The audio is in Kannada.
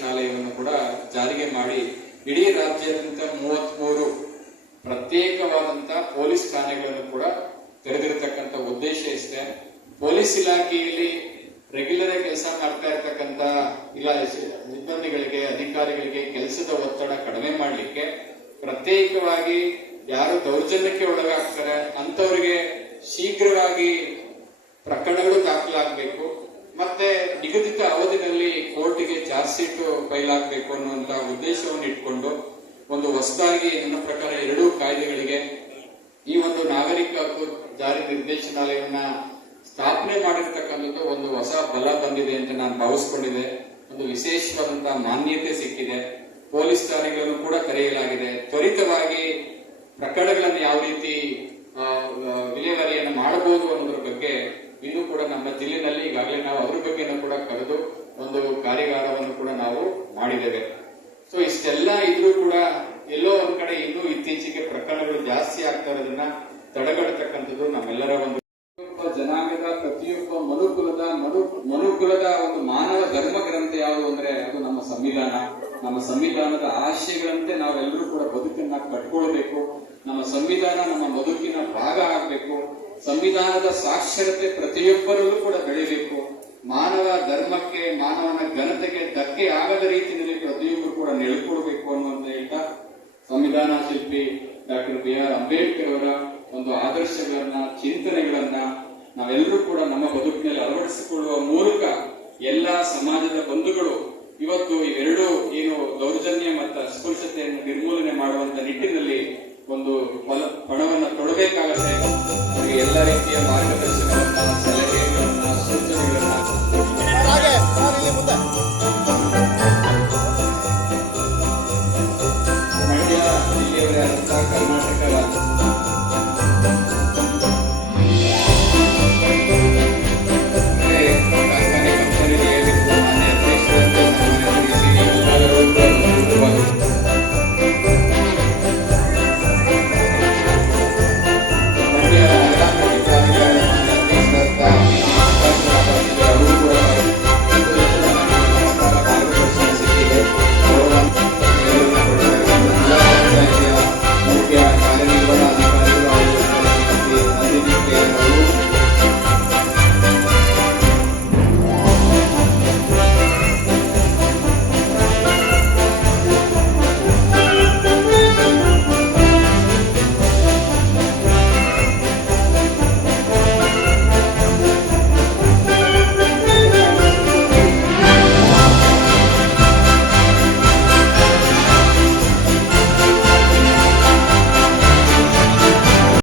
ನಿರ್ದೇಶನಾಲಯವನ್ನು ಕೂಡ ಜಾರಿಗೆ ಮಾಡಿ ಇಡೀ ರಾಜ್ಯಾದ್ಯಂತ 33 ಪ್ರತ್ಯೇಕವಾದಂತಹ ಪೊಲೀಸ್ ಠಾಣೆಗಳನ್ನು ಕೂಡ ತೆರೆದಿರತಕ್ಕಂಥ ಉದ್ದೇಶ ಇದೆ. ಪೊಲೀಸ್ ಇಲಾಖೆಯಲ್ಲಿ ರೆಗ್ಯುಲರ್ ಆಗಿ ಕೆಲಸ ಮಾಡ್ತಾ ಇರತಕ್ಕಂತ ಸಿಬ್ಬಂದಿಗಳಿಗೆ, ಅಧಿಕಾರಿಗಳಿಗೆ ಕೆಲಸದ ಒತ್ತಡ ಕಡಿಮೆ ಮಾಡಲಿಕ್ಕೆ ಪ್ರತ್ಯೇಕವಾಗಿ ಯಾರು ದೌರ್ಜನ್ಯಕ್ಕೆ ಒಳಗಾಗ್ತಾರೆ ಅಂತವರಿಗೆ ಶೀಘ್ರವಾಗಿ ಪ್ರಕರಣಗಳು ದಾಖಲಾಗಬೇಕು, ಮತ್ತೆ ನಿಗದಿತ ಅವಧಿನಲ್ಲಿ ಕೋರ್ಟಿಗೆ ಚಾರ್ಜ್ ಶೀಟ್ ಫೈಲ್ ಆಗಬೇಕು ಅನ್ನುವಂತ ಉದ್ದೇಶವನ್ನು ಇಟ್ಕೊಂಡು ಒಂದು ಹೊಸದಾಗಿ ನನ್ನ ಪ್ರಕಾರ 2 ಕಾಯ್ದೆಗಳಿಗೆ ಈ ಒಂದು ನಾಗರಿಕ ಹಕ್ಕು ಜಾರಿ ನಿರ್ದೇಶನಾಲಯವನ್ನ ಸ್ಥಾಪನೆ ಮಾಡಿರ್ತಕ್ಕಂಥದ್ದು ಒಂದು ಹೊಸ ಬಲ ಬಂದಿದೆ ಅಂತ ನಾನು ಭಾವಿಸ್ಕೊಂಡಿದ್ದೆ. ಒಂದು ವಿಶೇಷವಾದಂತಹ ಮಾನ್ಯತೆ ಸಿಕ್ಕಿದೆ. ಪೊಲೀಸ್ ಠಾಣೆಗಳನ್ನು ಕೂಡ ಕರೆಯಲಾಗಿದೆ. ತ್ವರಿತವಾಗಿ ಪ್ರಕರಣಗಳನ್ನು ಯಾವ ರೀತಿ ವಿಲೇವಾರಿಯನ್ನು ಮಾಡಬಹುದು ಅನ್ನೋದ್ರ ಬಗ್ಗೆ ಇನ್ನೂ ಕೂಡ ನಮ್ಮ ಜಿಲ್ಲೆನಲ್ಲಿ ಈಗಾಗಲೇ ನಾವು ಅದ್ರ ಬಗ್ಗೆನೂ ಕೂಡ ಕರೆದು ಒಂದು ಕಾರ್ಯಾಗಾರವನ್ನು ಕೂಡ ನಾವು ಮಾಡಿದ್ದೇವೆ. ಸೊ ಇಷ್ಟೆಲ್ಲ ಇದ್ರೂ ಕೂಡ ಎಲ್ಲೋ ಒಂದ್ ಕಡೆ ಇನ್ನೂ ಇತ್ತೀಚೆಗೆ ಪ್ರಕರಣಗಳು ಜಾಸ್ತಿ ಆಗ್ತಾ ಇರೋದನ್ನ ತಡೆಗಟ್ಟತಕ್ಕಂಥದ್ದು ನಮ್ಮೆಲ್ಲರ ಒಂದು ಜನಾಂಗದ ಪ್ರತಿಯೊಬ್ಬ ಮನುಕುಲದ ಒಂದು ಮಾನವ ಧರ್ಮ ಗ್ರಂಥ ಯಾವುದು ಅಂದ್ರೆ ಅದು ನಮ್ಮ ಸಂವಿಧಾನ. ನಮ್ಮ ಸಂವಿಧಾನದ ಆಶಯಗಳಂತೆ ನಾವೆಲ್ಲರೂ ಕೂಡ ಬದುಕನ್ನ ಕಟ್ಕೊಳ್ಬೇಕು. ನಮ್ಮ ಸಂವಿಧಾನ ನಮ್ಮ ಬದುಕಿನ ಭಾಗ ಆಗಬೇಕು. ಸಂವಿಧಾನದ ಸಾಕ್ಷರತೆ ಪ್ರತಿಯೊಬ್ಬರಲ್ಲೂ ಕೂಡ ಬೆಳಿಬೇಕು. ಮಾನವ ಧರ್ಮಕ್ಕೆ, ಮಾನವನ ಘನತೆಗೆ ಧಕ್ಕೆ ಆಗದ ರೀತಿಯಲ್ಲಿ ಪ್ರತಿಯೊಬ್ಬರು ಕೂಡ ನೆಲೆಕೊಳ್ಬೇಕು ಅನ್ನುವಂತ ಹೇಳ್ತಾ ಸಂವಿಧಾನ ಶಿಲ್ಪಿ ಡಾಕ್ಟರ್ BR ಅಂಬೇಡ್ಕರ್ ಅವರ ಒಂದು ಆದರ್ಶಗಳನ್ನ, ಚಿಂತನೆಗಳನ್ನ ನಾವೆಲ್ಲರೂ ಕೂಡ ನಮ್ಮ ಬದುಕಿನಲ್ಲಿ ಅಳವಡಿಸಿಕೊಳ್ಳುವ ಮೂಲಕ ಎಲ್ಲಾ ಸಮಾಜದ ಬಂಧುಗಳು ಇವತ್ತು ಇವೆರಡು ಏನು ದೌರ್ಜನ್ಯ ಮತ್ತು ಅಸ್ಪೃಶ್ಯತೆಯನ್ನು ನಿರ್ಮೂಲನೆ ಮಾಡುವಂತ ನಿಟ್ಟಿನಲ್ಲಿ ಒಂದು ಪಣವನ್ನು ತೊಡಬೇಕಾಗತ್ತೆ. ಎಲ್ಲರಿಗೂ